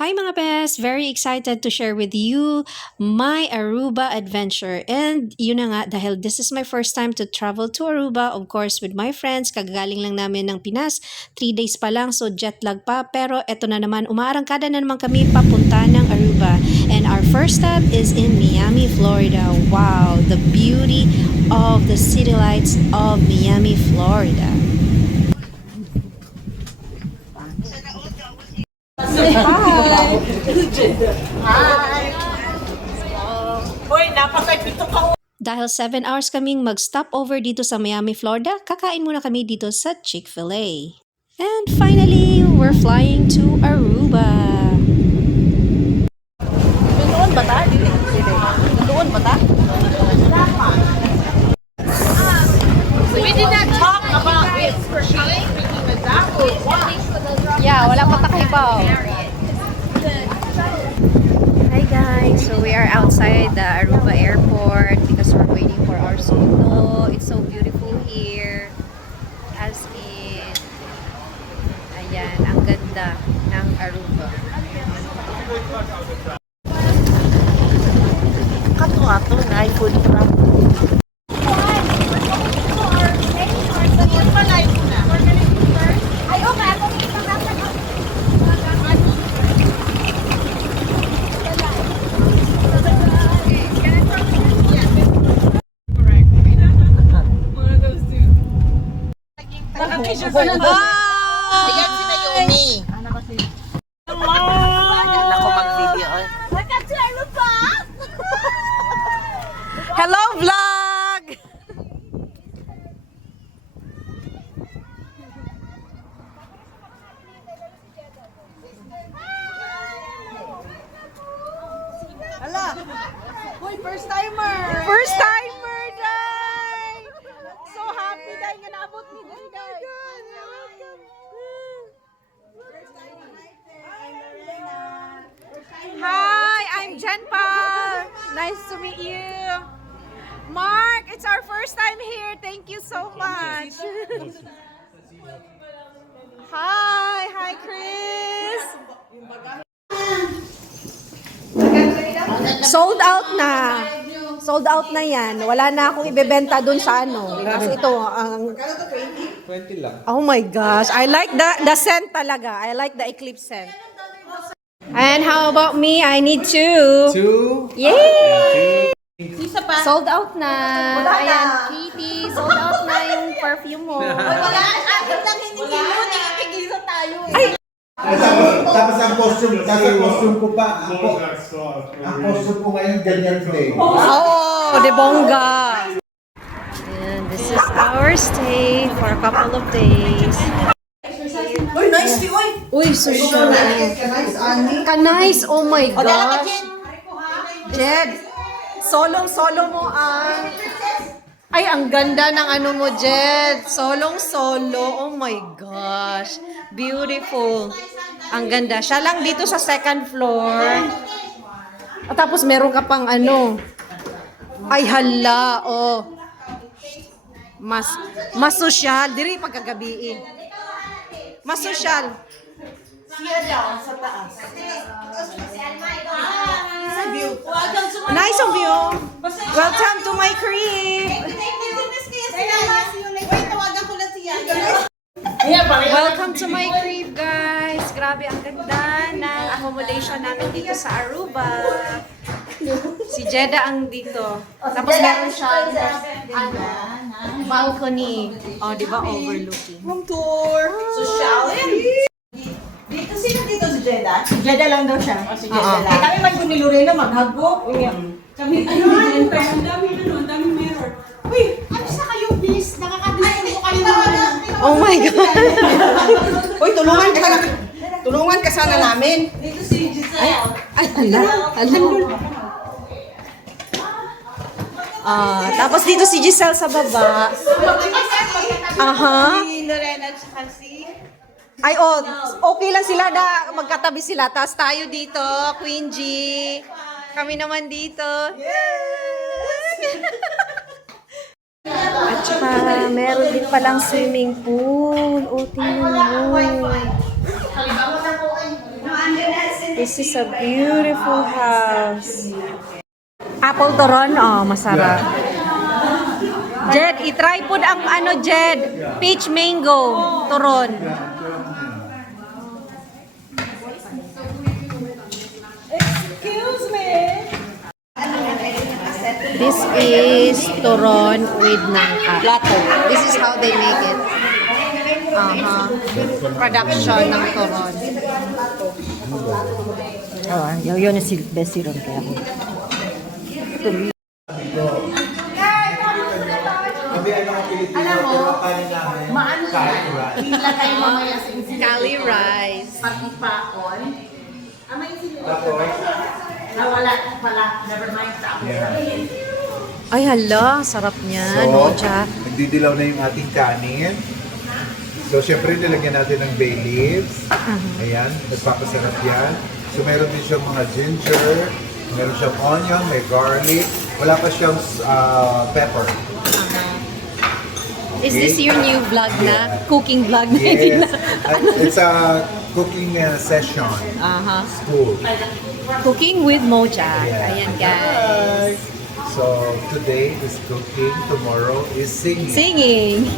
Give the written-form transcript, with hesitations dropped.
Hi mga best! Very excited to share with you my Aruba adventure. And yun na nga, dahil this is my first time to travel to Aruba, of course with my friends, kagagaling lang namin ng Pinas, 3 days pa lang, so jet lag pa. Pero eto na naman, umaarangkada na naman kami papunta ng Aruba. And our first stop is in Miami, Florida. Wow! The beauty of the city lights of Miami, Florida. Hi! Hoy, napakagpito ka. Dahil 7 hours kaming mag-stop over dito sa Miami, Florida, kakain muna kami dito sa Chick-fil-A. And finally, we're flying to Aruba. Doon ba ta? Doon ba ta? We did not talk about this for sure. Yeah, wala pa takibaw. Hi guys, so we are outside the Aruba airport because we're waiting for our sundo. It's so beautiful here. As in, ayan, ang ganda ng Aruba. Kato-ato na iPhone pa. Ayan si Naomi. Nako mag-video. Hello vlog! Hala! Hoy, first timer! First timer, Day! So happy, Day, nga naabot ni Day, Day. Hi, I'm Jen Paul. Nice to meet you. Mark, it's our first time here. Thank you so much. Hi, Chris. Sold out na. Sold out na yan. Wala na akong ibebenta dun sa ano. Kasi ito, ang... 20 lang. Oh my gosh. I like the scent talaga. I like the Eclipse scent. And how about me? I need two. 2. Yay! Sold out na. Ayan, Kitty. Sold out na yung perfume mo. Tapos ang costume ko pa, ang costume ko ngayon ganyan din. Oh, de bongga. And this is our stay for a couple of days. Uy, nice view, uy! Uy, social. Kanais, oh my gosh. Jed, solong-solo mo ang... Ay, ang ganda ng ano mo, Jed. Solong-solo. Oh my gosh. Beautiful. Ang ganda. Siya lang dito sa second floor. At tapos meron ka pang ano. Ay, hala. Oh. Mas sosyal. Diri pagkagabi. Mas sosyal. Siya daw sa taas. Nice of you. Welcome to my crib. Welcome to my crib, guys. Grabe, ang ganda ng accommodation namin dito sa Aruba. Si Jeddah ang dito. Tapos meron siyang balcony. Oh, di ba? Overlooking. Room tour. Social. Dito, sino dito si Jeddah? Jeddah lang daw siya. O, si Jeddah lang. Kami man kung nilurin na maghago. Kami, ang daming mirror. Uy, ano sa kayo, please? Nakakadistin ko kayo naman. Oh my God. Uy, tulungan ka sana namin. Dito si Giselle. Ay, alam. Tapos dito si Giselle sa baba. Aha. Si Lorena at saka si... Ay, oh, okay lang sila na magkatabi sila. Tapos tayo dito, Queen G. Kami naman dito. At saka, meron din palang swimming pool. O, tingnan mo. This is a beautiful house. Apple turon, oh, masarap. Jed, itry po ang ano, Jed. Peach mango turon. Excuse me. This is turon with nangka. Plato. This is how they make it. Production ng turon. Oh, yun na si Besiron kaya ako. Kami ay mga Pilipino, pero kanin namin, kain rice. Pila kayo mamaya sa Cali rice. pati paon. Amay sila. Tapos, Wala pala. Never mind. yeah. Ay hala, sarap niyan, So, Moja. nagdidilaw na yung ating kanin. So, syempre, nilagyan natin ng bay leaves. Ayan, nagpapasarap yan. So, meron din siyang mga ginger, meron siyang onion, may garlic. Wala pa siyang pepper. Is this your new vlog na? Cooking vlog na? Yes. It's a cooking session. School. Cooking with Moja. Yeah. Ayan, guys. So, today is cooking, tomorrow is singing. Singing.